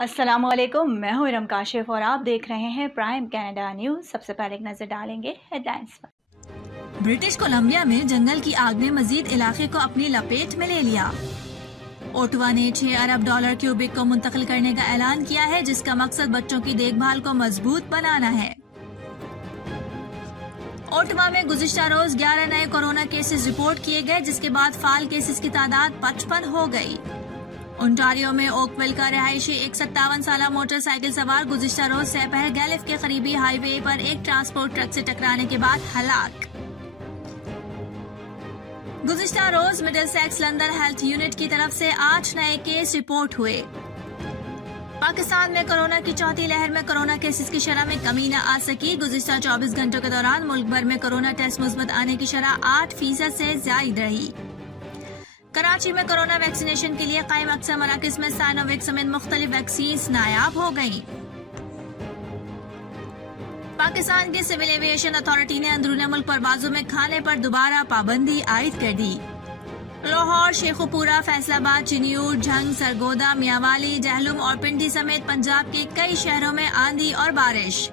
अस्सलामुअलैकुम, मैं हूं इरम काशिफ और आप देख रहे हैं प्राइम कनाडा न्यूज़। सबसे पहले एक नजर डालेंगे हेडलाइंस पर। ब्रिटिश कोलंबिया में जंगल की आग ने मजीद इलाके को अपनी लपेट में ले लिया। ओटावा ने $6 अरब क्यूबिक को मुंतकिल करने का ऐलान किया है, जिसका मकसद बच्चों की देखभाल को मजबूत बनाना है। ओटावा में गुज़िश्ता रोज 11 नए कोरोना केसेस रिपोर्ट किए गए, जिसके बाद फाल केसेस की तादाद 55 हो गई। ओंटारियो में ओकविल का रहायशी एक 57 साला मोटरसाइकिल सवार गुज़िश्ता रोज सपहर गैलिफ के करीबी हाईवे पर एक ट्रांसपोर्ट ट्रक से टकराने के बाद हलाक। गुज़िश्ता रोज मिडिलसेक्स लंदन हेल्थ यूनिट की तरफ से 8 नए केस रिपोर्ट हुए। पाकिस्तान में कोरोना की चौथी लहर में कोरोना केसेस की शरह में कमी न आ सकी। गुज़िश्ता 24 घंटों के दौरान मुल्क भर में कोरोना टेस्ट मुस्बत आने की शरह 8% से ज्यादा रही। कराची में कोरोना वैक्सीनेशन के लिए कायम अक्सर मराकज में साइनोवैक समेत मुख्तलिफ वैक्सीन नायाब हो गयी। पाकिस्तान की सिविल एविएशन अथॉरिटी ने अंदरूनी मुल्क परवाजों में खाने पर दोबारा पाबंदी आयद कर दी। लाहौर, शेखुपुरा, फैसलाबाद, चिन्यूर, झंग, सरगोदा, मियांवाली, जहलुम और पिंडी समेत पंजाब के कई शहरों में आंधी और बारिश।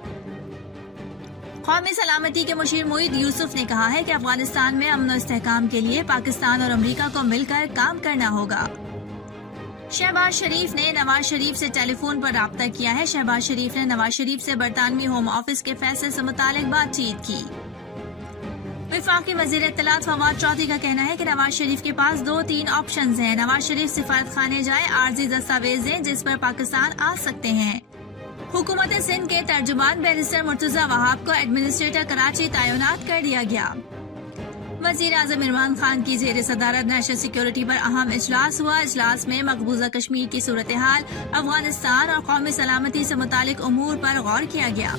कौमी सलामती के मुशीर मुईद यूसुफ ने कहा है कि अफगानिस्तान में अमन और इस्तेहकाम के लिए पाकिस्तान और अमेरिका को मिलकर काम करना होगा। शहबाज शरीफ ने नवाज शरीफ से टेलीफोन पर राब्ता किया है। शहबाज शरीफ ने नवाज शरीफ से बरतानवी होम ऑफिस के फैसले से मुतालिक बातचीत की। वफाकी वजीर इत्तलात फवाद चौधरी का कहना है कि नवाज शरीफ के पास 2-3 ऑप्शन हैं। नवाज शरीफ सिफारत खाने जाए, आर्जी दस्तावेज दें जिस पर पाकिस्तान आ सकते हैं। हुकूमत सिंध के तर्जुमान बैरिस्टर मुर्तजा वहाब को एडमिनिस्ट्रेटर कराची तैनात कर दिया गया। वजीर आजम इमरान खान की जेर सदारत नेशनल सिक्योरिटी पर अहम इजलास हुआ। इजलास में मकबूजा कश्मीर की सूरत हाल, अफगानिस्तान और कौमी सलामती से मुतालिक उमूर पर गौर किया गया।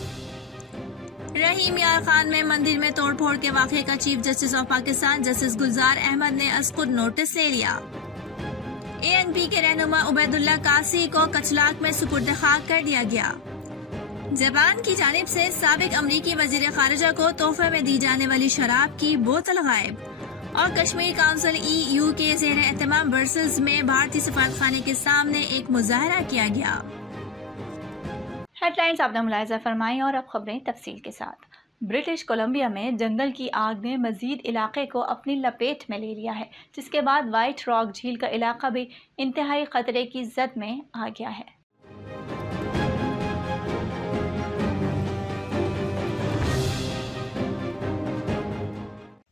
रहीम यार खान में मंदिर में तोड़फोड़ के वाक़े का chief justice of Pakistan justice Gulzar Ahmed ने खुद नोटिस ले लिया। ANP के रहनुमा उबैदुल्ला कासी को कचलाक में सुपुर्द खाक कर दिया गया। जापान की जानिब से साबिक अमरीकी वजीर खारिजा को तोहफे में दी जाने वाली शराब की बोतल गायब। और कश्मीर काउंसिल EU के ज़ेर एहतमाम ब्रसेल्स में भारतीय सफारतखाने के सामने एक मुजाहरा किया गया। हेडलाइंस आपने मुलाहिजा फरमाई और अब खबरें तफसील के साथ। ब्रिटिश कोलंबिया में जंगल की आग ने मजीद इलाके को अपनी लपेट में ले लिया है, जिसके बाद वाइट रॉक झील का इलाका भी इंतहाई खतरे की जद में आ गया है।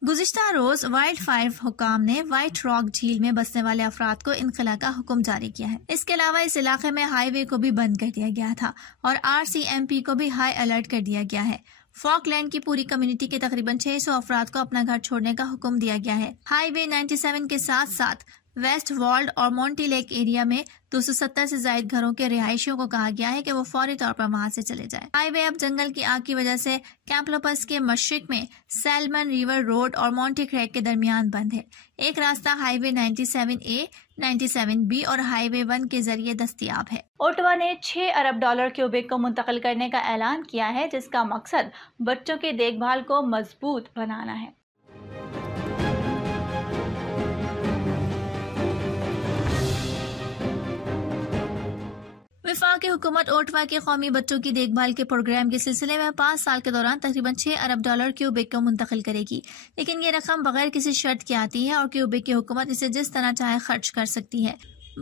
गुज़िश्ता रोज वाइल्ड फायर हुकाम ने वाइट रॉक झील में बसने वाले अफराद को इनखला का हुक्म जारी किया है। इसके अलावा इस इलाके में हाईवे को भी बंद कर दिया गया था और RCMP को भी हाई अलर्ट कर दिया गया है। फॉकलैंड की पूरी कम्युनिटी के तकरीबन 600 अफराद को अपना घर छोड़ने का हुक्म दिया गया है। हाईवे 97 के साथ साथ वेस्ट वॉल्ड और मोंटी लेक एरिया में 270 से ज्यादा घरों के रिहायशियों को कहा गया है कि वो फौरी तौर पर वहां से चले जाएं। हाईवे अब जंगल की आग की वजह से कैम्पलोपस के मशरिक में सैलमन रिवर रोड और मोंटी क्रैक के दरमियान बंद है। एक रास्ता हाईवे 97A, 97B और हाईवे 1 के जरिए दस्तियाब है। ओटावा ने $6 अरब क्यूबिक को मुंतकिल करने का ऐलान किया है, जिसका मकसद बच्चों की देखभाल को मजबूत बनाना है। वफाकी हुकूमत ओटावा के कौमी बच्चों की देखभाल के प्रोग्राम के सिलसिले में 5 साल के दौरान तकरीबन $6 अरब क्यूबिक को मुंतकिल करेगी, लेकिन ये रकम बगैर किसी शर्त के आती है और क्यूबिक की हुकूमत इसे जिस तरह चाहे खर्च कर सकती है।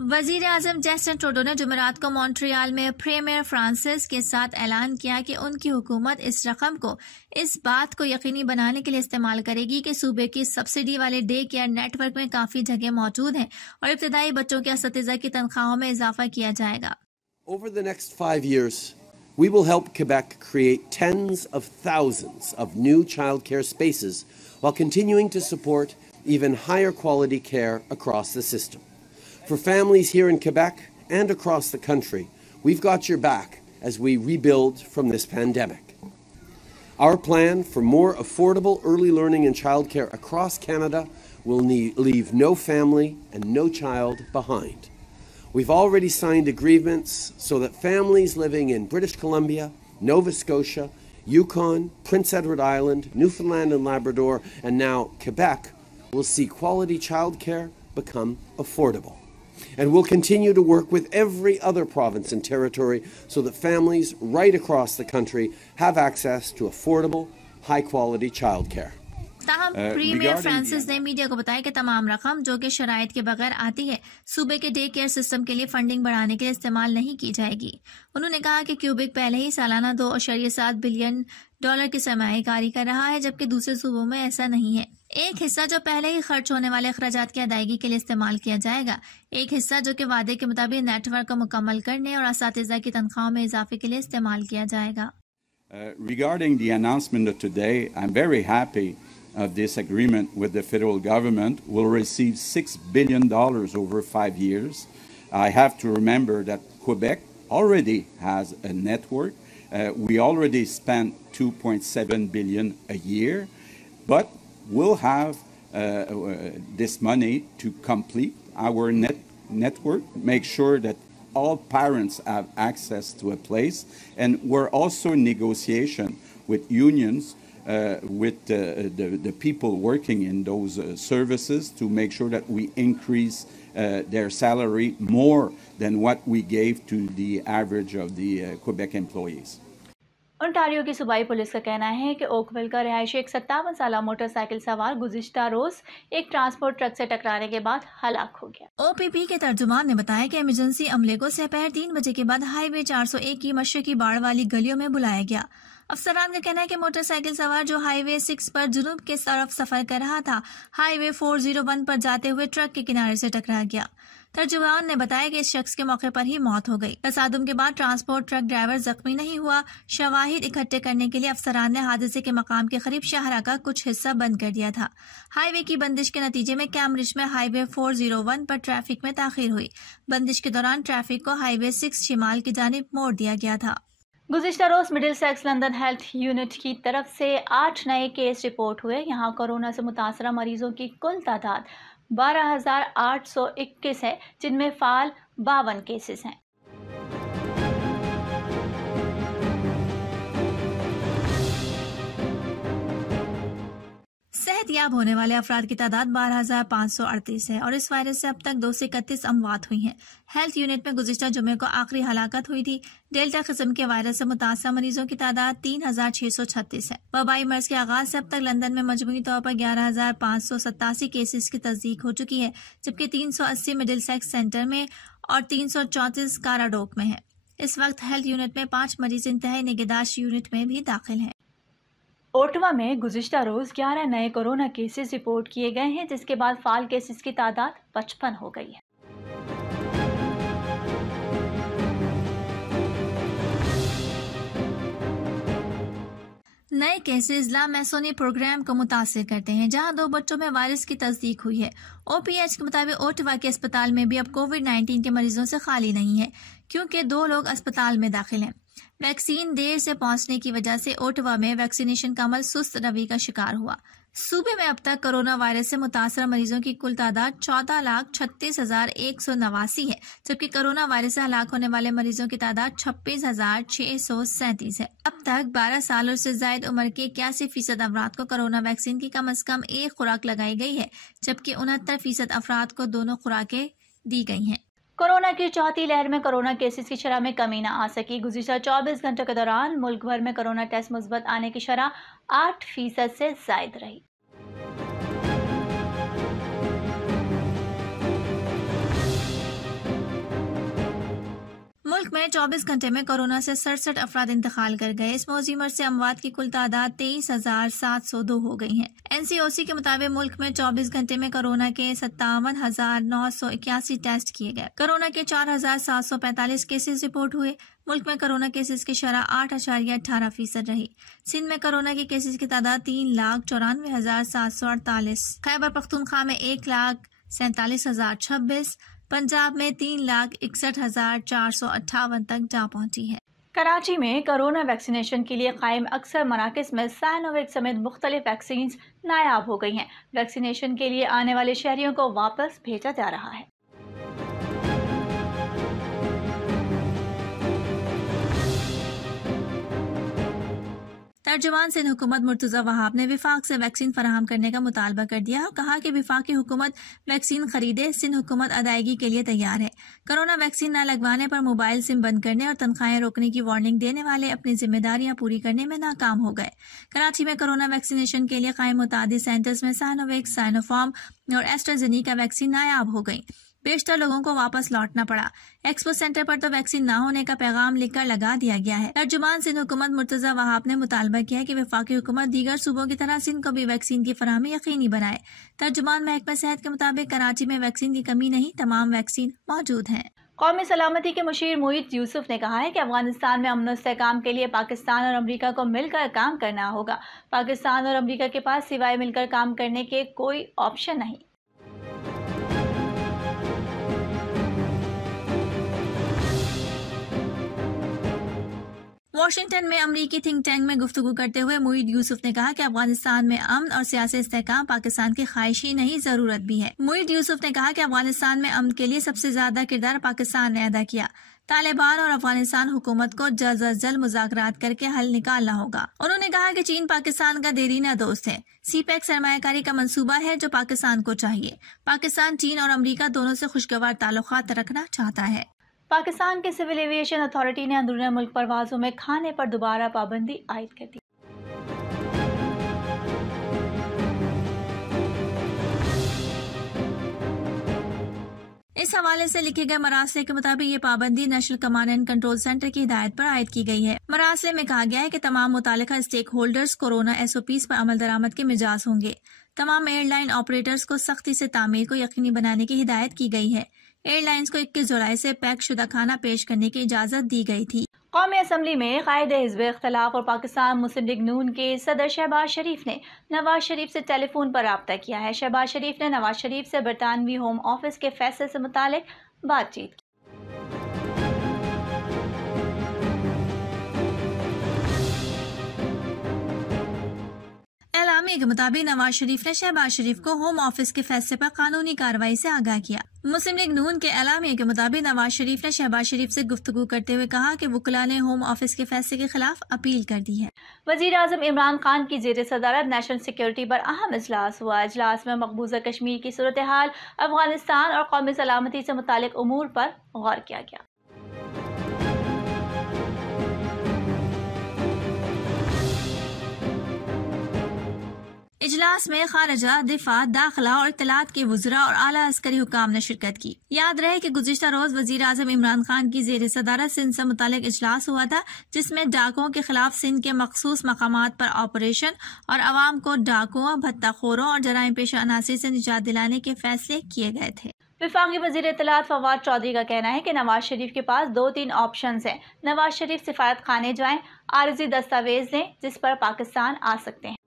वजीर आजम जस्टिन ट्रूडो ने जुमेरात को मॉन्ट्रियल में प्रीमियर फ्रांसिस के साथ ऐलान किया कि उनकी हुकूमत इस रकम को इस बात को यकीनी बनाने के लिए इस्तेमाल करेगी कि सूबे की सब्सिडी वाले डे केयर नेटवर्क में काफी जगह मौजूद हैं और इब्तदाई बच्चों के असतिज़ा की तनख्वाहों में इजाफा किया जाएगा। Over the next 5 years, we will help Quebec create tens of thousands of new childcare spaces while continuing to support even higher quality care across the system. For families here in Quebec and across the country, we've got your back as we rebuild from this pandemic. Our plan for more affordable early learning and childcare across Canada will leave no family and no child behind. We've already signed agreements so that families living in British Columbia, Nova Scotia, Yukon, Prince Edward Island, Newfoundland and Labrador, and now Quebec will see quality childcare become affordable. And we'll continue to work with every other province and territory so that families right across the country have access to affordable, high-quality childcare. ताहम premier Francis ने media को बताया कि तमाम रकम जो कि शराइत के बगैर आती है सूबे के डे केयर सिस्टम के लिए फंडिंग बढ़ाने के लिए इस्तेमाल नहीं की जाएगी। उन्होंने कहा कि क्यूबिक पहले ही सालाना $2.7 बिलियन की सरमायाकारी कर रहा है, जबकि दूसरे सूबों में ऐसा नहीं है। एक हिस्सा जो पहले ही खर्च होने वाले अखराजात की अदायगी के लिए इस्तेमाल किया जाएगा, एक हिस्सा जो कि वादे के मुताबिक नेटवर्क को मुकम्मल करने और असातिज़ा की तनख्वाहों में इजाफे के लिए इस्तेमाल किया जाएगा। Regarding the announcement of today, I'm very happy of this agreement with the federal government. We'll receive $6 billion over 5 years. I have to remember that Quebec already has a network. We already spent $2.7 billion a year, but we'll have this money to complete our network, make sure that all parents have access to a place, and we're also in negotiation with unions, with the people working in those services to make sure that we increase their salary more than what we gave to the average of the Quebec employees. Ontario की सूबाई police का कहना है कि Oakville का रिहायशी एक 57 साला मोटरसाइकिल सवार गुज़िश्ता रोज एक ट्रांसपोर्ट ट्रक से टकराने के बाद हलाक हो गया। ओपीपी के तर्जुमान ने बताया कि इमरजेंसी अमले को दोपहर 3 बजे के बाद हाईवे 401 की मशरकी बाड़ वाली गलियों में बुलाया गया। अफसरान का कहना है कि मोटरसाइकिल सवार जो हाईवे 6 पर जुनूब के तरफ सफर कर रहा था, हाईवे 401 पर जाते हुए ट्रक के किनारे से टकरा गया। तर्जुमान ने बताया कि इस शख्स के मौके पर ही मौत हो गई। तसादुम के बाद ट्रांसपोर्ट ट्रक ड्राइवर जख्मी नहीं हुआ। शवाहिद इकट्ठे करने के लिए अफसरान ने हादसे के मकाम के करीब शाहरा का कुछ हिस्सा बंद कर दिया था। हाईवे की बंदिश के नतीजे में कैम्ब्रिज में हाईवे 401 पर ट्रैफिक में ताखीर हुई। बंदिश के दौरान ट्रैफिक को हाईवे 6 शिमाल की जानिब मोड़ दिया गया था। गुज़िश्ता रोज मिडिलसेक्स लंदन हेल्थ यूनिट की तरफ से 8 नए केस रिपोर्ट हुए। यहाँ कोरोना से मुतासरा मरीजों की कुल तादाद 12,821 है, जिनमें फ़ाल 52 केसेस हैं। सेहतयाब होने वाले अफराद की तादाद 12,538 है और इस वायरस से अब तक 231 अमवात हुई हैं। हेल्थ यूनिट में गुज़िश्ता जुमे को आखिरी हलाकत हुई थी। डेल्टा किस्म के वायरस से मुतासरा मरीजों की तादाद 3,636 है। वबाई मर्ज के आगाज से अब तक लंदन में मजमूई तौर पर 11,587 केसेस की तस्दीक हो चुकी है, जबकि 380 मिडिलसेक्स सेंटर में और 334 काराडोक में है। इस वक्त हेल्थ यूनिट में 5 मरीज इंतहाई निगहदाश्त यूनिट में भी दाखिल हैं। ओटावा में गुज़िश्ता रोज 11 नए कोरोना केसेस रिपोर्ट किए गए हैं, जिसके बाद फाल केसेस की तादाद 55 हो गई है। नए केसेस ला मैसोनी प्रोग्राम को मुतासिर करते हैं, जहां 2 बच्चों में वायरस की तस्दीक हुई है। ओपीएच के मुताबिक ओटावा के अस्पताल में भी अब कोविड-19 के मरीजों से खाली नहीं है, क्योंकि 2 लोग अस्पताल में दाखिल हैं। वैक्सीन देर से पहुंचने की वजह से ओटावा में वैक्सीनेशन का अमल सुस्त रवि का शिकार हुआ। सूबे में अब तक कोरोना वायरस से मुतासरा मरीजों की कुल तादाद 14,36,189 है, जबकि कोरोना वायरस से हलाक होने वाले मरीजों की तादाद 26,637 है। अब तक 12 साल और से जायद उम्र के 81% अफराद को कोरोना वैक्सीन की कम से कम एक खुराक लगाई गई है, जबकि 69% अफराद को दोनों खुराकें दी गई हैं। कोरोना की चौथी लहर में कोरोना केसेस की शरह में कमी न आ सकी। गुज़िश्ता 24 घंटों के दौरान मुल्क भर में कोरोना टेस्ट मुस्बत आने की शरह 8% से ज़ायद रही। मुल्क में 24 घंटे में कोरोना से 67 अफराद इंतकाल कर गए। इस मौजी मर्ज से अमवात की कुल तादाद 23,702 हो गई है। एनसीओसी के मुताबिक मुल्क में 24 घंटे में कोरोना के 57,981 टेस्ट किए गए। कोरोना के 4,745 केसेस रिपोर्ट हुए। मुल्क में कोरोना केसेस की शरह 8.18% रही। सिंध में कोरोना के केसेस की तादाद 3,94,748, खैबर पख्तूनख्वा में 1,47,026, पंजाब में 3,61,458 तक जा पहुंची है। कराची में कोरोना वैक्सीनेशन के लिए कायम अक्सर मराकज़ में साइनोवैक समेत मुख्तलिफ वैक्सीन नायाब हो गई हैं। वैक्सीनेशन के लिए आने वाले शहरियों को वापस भेजा जा रहा है। तर्जुमान सिंध हुकूमत मुर्तजा वहाब ने विफाक से वैक्सीन फराहम करने का मुतालबा कर दिया और कहा कि विफाकी हुकूमत वैक्सीन खरीदे, सिंध हुकूमत अदायगी के लिए तैयार है। कोरोना वैक्सीन न लगवाने पर मोबाइल सिम बंद करने और तनख्वाहें रोकने की वार्निंग देने वाले अपनी जिम्मेदारियां पूरी करने में नाकाम हो गए। कराची में कोरोना वैक्सीनेशन के लिए कायम मुतादिद सेंटर्स में साइनोवेक, साइनोफार्म और एस्ट्राजेनेका वैक्सीन नायाब हो गई। बेशतर लोगों को वापस लौटना पड़ा। एक्सपो सेंटर पर तो वैक्सीन न होने का पैगाम लिखकर लगा दिया गया है। तर्जुमान सिंध हुकूमत मुर्तजा वहाब ने मुतालबा किया कि वफाकी हुकूमत दीगर सूबों की तरह सिंध को भी वैक्सीन की फराहमी यकीनी बनाए। तर्जुमान महकमा सेहत के मुताबिक कराची में वैक्सीन की कमी नहीं, तमाम वैक्सीन मौजूद हैं। कौमी सलामती के मुशीर मोईद यूसुफ ने कहा है कि अफगानिस्तान में अमन इस्तेहकाम के लिए पाकिस्तान और अमरीका को मिलकर काम करना होगा। पाकिस्तान और अमरीका के पास सिवाय मिलकर काम करने के कोई ऑप्शन नहीं। वाशिंगटन में अमरीकी थिंक टैंक में गुफ्तगू करते हुए मोईद यूसुफ ने कहा कि अफगानिस्तान में अमन और सियासी इस्तेहकाम पाकिस्तान की ख्वाहिश ही नहीं, जरूरत भी है। मोईद यूसुफ ने कहा कि अफगानिस्तान में अमन के लिए सबसे ज्यादा किरदार पाकिस्तान ने अदा किया। तालिबान और अफगानिस्तान हुकूमत को जल्द अज जल्द मुज़ाकरात करके हल निकालना होगा। उन्होंने कहा कि चीन पाकिस्तान का देरीना दोस्त है। सीपैक सरमायाकारी का मंसूबा है जो पाकिस्तान को चाहिए। पाकिस्तान चीन और अमरीका दोनों से खुशगवार ताल्लुकात रखना चाहता है। पाकिस्तान के सिविल एविएशन अथॉरिटी ने अंदरूनी मुल्क परवाजों में खाने पर दोबारा पाबंदी आयद कर दी। इस हवाले से लिखे गए मरासले के मुताबिक ये पाबंदी national command and control centre की हिदायत पर आयद की गई है। मरासले में कहा गया है कि तमाम मुतालिका स्टेक होल्डर्स कोरोना SOPs पर अमल दरामद के मिजाज होंगे। तमाम एयरलाइन ऑपरेटर्स को सख्ती से तामीर को यकीनी बनाने की हिदायत की गई है। एयरलाइंस को 21 जुलाई से पैक शुदा खाना पेश करने की इजाजत दी गई थी। कौमी असम्बली में कायदे हिज़्ब इख्तिलाफ और पाकिस्तान मुस्लिम लीग नून के सदर शहबाज शरीफ ने नवाज शरीफ से टेलीफोन पर राब्ता किया है। शहबाज शरीफ ने नवाज शरीफ से बरतानवी होम ऑफिस के फैसले से मुतालिक बातचीत की। एलामिया के मुताबिक नवाज शरीफ ने शहबाज शरीफ को होम ऑफिस के फैसले पर कानूनी कार्रवाई से आगाह किया। मुस्लिम लीग नून के एलामिया के मुताबिक नवाज शरीफ ने शहबाज शरीफ से गुफ्तगू करते हुए कहा कि वुकला ने होम ऑफिस के फैसले के खिलाफ अपील कर दी है। वजीर आजम इमरान खान की ज़ेर सदारत नेशनल सिक्योरिटी पर अहम इजलास हुआ। इजलास में मकबूजा कश्मीर की सूरत हाल, अफगानिस्तान और कौमी सलामती से मुतालिक उमूर पर गौर किया गया। इजलास में खारजा, दिफा, दाखिला और इत्तलात के वज़रा और आला अस्करी हुकाम ने शिरकत की। याद रहे कि गुज़िश्ता रोज वजीर आजम इमरान खान की ज़ेर सदारत सिंध से मुतालिक इजलास हुआ था, जिसमें डाकुओं के खिलाफ सिंध के मखसूस मकामात पर ऑपरेशन और आवाम को डाकुओं, भत्ताखोरों और जराइम पेशा अनासिर से निजात दिलाने के फैसले किए गए थे। वफाकी वज़ीर इत्तलात फवाद चौधरी का कहना है कि नवाज शरीफ के पास 2-3 ऑप्शन हैं। नवाज शरीफ सिफारत खाने जाएं, आर्जी दस्तावेज दें जिस पर पाकिस्तान आ सकते हैं।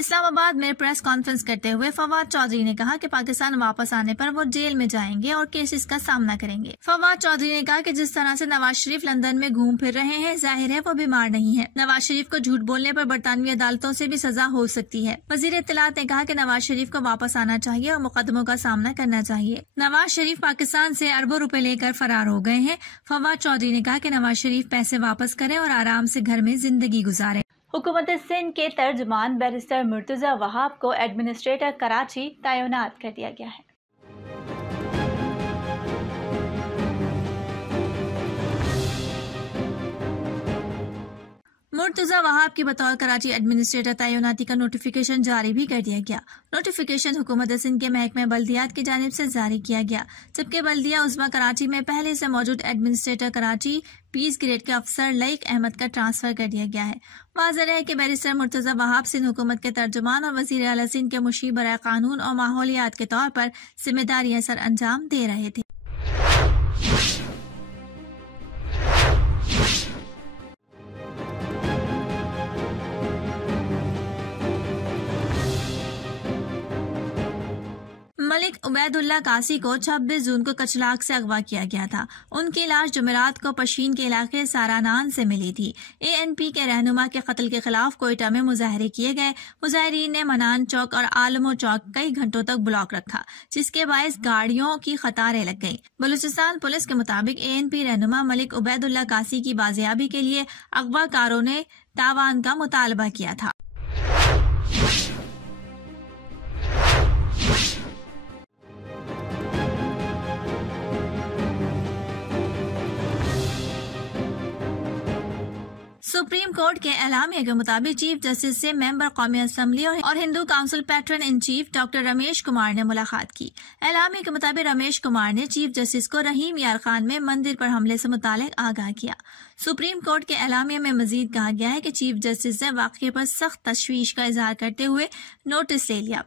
इस्लामाबाद में प्रेस कॉन्फ्रेंस करते हुए फवाद चौधरी ने कहा कि पाकिस्तान वापस आने पर वो जेल में जाएंगे और केसेस का सामना करेंगे। फवाद चौधरी ने कहा कि जिस तरह से नवाज शरीफ लंदन में घूम फिर रहे हैं, जाहिर है वो बीमार नहीं है। नवाज शरीफ को झूठ बोलने पर बरतानवी अदालतों से भी सजा हो सकती है। वजीर इत्तलात ने कहा कि नवाज शरीफ को वापस आना चाहिए और मुकदमों का सामना करना चाहिए। नवाज शरीफ पाकिस्तान से अरबों रुपए लेकर फरार हो गए हैं। फवाद चौधरी ने कहा कि नवाज शरीफ पैसे वापस करें और आराम से घर में जिंदगी गुजारें। हुकूमत सिंध के तर्जुमान बैरिस्टर मुर्तजा वहाब को एडमिनिस्ट्रेटर कराची तैनात कर दिया गया है। मुर्तजा वहाब की बतौर कराची एडमिनिस्ट्रेटर तैनाती का नोटिफिकेशन जारी भी कर दिया गया। नोटिफिकेशन हुकूमत सिंध के महकमे बल्दियात की जानिब से जारी किया गया, जबकि बल्दिया उज़्मा कराची में पहले से मौजूद एडमिनिस्ट्रेटर कराची पीस ग्रेड के अफसर लईक अहमद का ट्रांसफर कर दिया गया है। वाज़ेह है कि बैरिस्टर मुर्तजा वहाब सिंध हुकूमत के तर्जुमान और वज़ीर आला सिंध के मुशीर बराए कानून और माहौलियात के तौर पर जिम्मेदारियां सर अंजाम दे रहे थे। मलिक उबैदुल्ला कासी को 26 जून को कचलाक से अगवा किया गया था। उनकी लाश जुमेरात को पशीन के इलाके सारानान से मिली थी। ANP के रहनुमा के कत्ल के खिलाफ कोयटा में मुजाहरे किए गए। मुजाहरीन ने मनान चौक और आलमो चौक कई घंटों तक ब्लॉक रखा, जिसके बायस गाड़ियों की कतारें लग गईं। बलूचिस्तान पुलिस के मुताबिक ANP रहनुमा मलिक उबैदुल्ला कासी की बाजियाबी के लिए अगवाकारों ने तावान का मुतालबा किया था। सुप्रीम कोर्ट के एलामिया के मुताबिक चीफ जस्टिस से मेंबर कौमी असम्बली और Hindu council patron in chief doctor Ramesh Kumar ने मुलाकात की। एलामिया के मुताबिक रमेश कुमार ने चीफ जस्टिस को रहीम यार खान में मंदिर पर हमले से मुतालिक आगाह किया। सुप्रीम कोर्ट के एलामिया में मजीद कहा गया है कि चीफ जस्टिस ने वाक़ये पर सख्त तशवीश का इजहार करते हुए नोटिस ले लिया।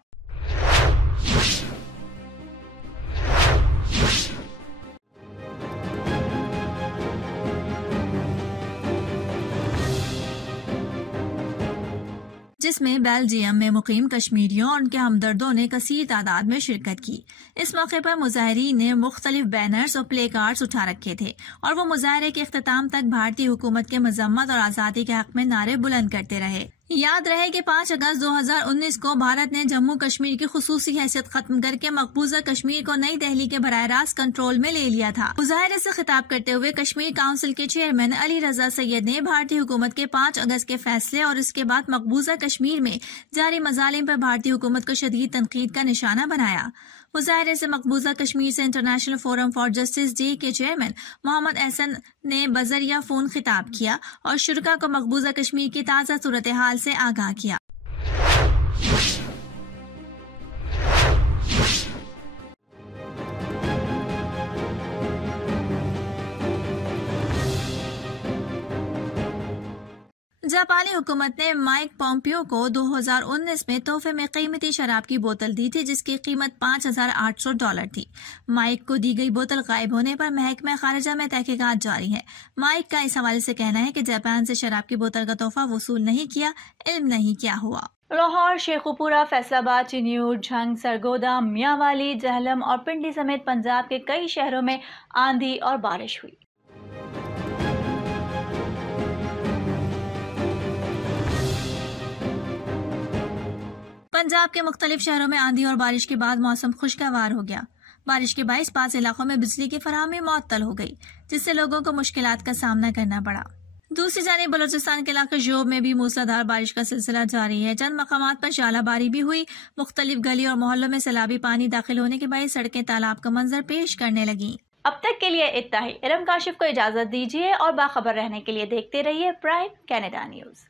जिसमें बेल्जियम में मुकीम कश्मीरियों और उनके हमदर्दों ने कसीर तादाद में शिरकत की। इस मौके पर मुजाहिरीन ने मुख्तलिफ बैनर्स और प्ले कार्ड्स उठा रखे थे और वो मुजाहरे के इख्तिताम तक भारतीय हुकूमत के मजम्मत और आज़ादी के हक में नारे बुलंद करते रहे। याद रहे कि 5 अगस्त 2019 को भारत ने जम्मू कश्मीर की खुसूसी हैसियत खत्म करके मकबूजा कश्मीर को नई दिल्ली के बराह रास्त कंट्रोल में ले लिया था। मुजाहरे से खिताब करते हुए कश्मीर काउंसिल के चेयरमैन अली रजा सैयद ने भारतीय हुकूमत के 5 अगस्त के फैसले और इसके बाद मकबूजा कश्मीर में जारी मजालिम पर भारतीय हुकूमत को शदीद तनकीद का निशाना बनाया। मुजाहरे से मकबूजा कश्मीर से international forum for justice day के चेयरमैन मोहम्मद एहसन ने बजरिया फोन खिताब किया और शुरका को मकबूजा कश्मीर की ताज़ा सूरत हाल से आगाह किया। जापानी हुकूमत ने माइक पोम्पियो को 2019 में तोहफे में कीमती शराब की बोतल दी थी, जिसकी कीमत $5,800 थी। माइक को दी गई बोतल गायब होने पर महकमा खारिजा में तहकीकात जारी है। माइक का इस हवाले से कहना है कि जापान से शराब की बोतल का तोहफा वसूल नहीं किया, इल्म नहीं क्या हुआ। लाहौर, शेखुपुरा, फैसलाबाद, चिन्यूर, झंग, सरगोदा, मियांवाली, जहलम और पिंडी समेत पंजाब के कई शहरों में आंधी और बारिश हुई। पंजाब के मुख्तलिफ शहरों में आंधी और बारिश के बाद मौसम खुशगवार हो गया। बारिश के बायस 5 इलाकों में बिजली की फराहमी मुअत्तल हो गई, जिससे लोगों को मुश्किलात का सामना करना पड़ा। दूसरी जानिब बलूचिस्तान के इलाके जोब में भी मूसलाधार बारिश का सिलसिला जारी है। चंद मकामात पर शालाबारी भी हुई। मुख्तलिफ गली और मोहल्लों में सैलाबी पानी दाखिल होने के बाद सड़कें तालाब का मंजर पेश करने लगी। अब तक के लिए इतना ही। इरम काशिफ को इजाजत दीजिए और बाखबर रहने के लिए देखते रहिए प्राइम कनाडा न्यूज।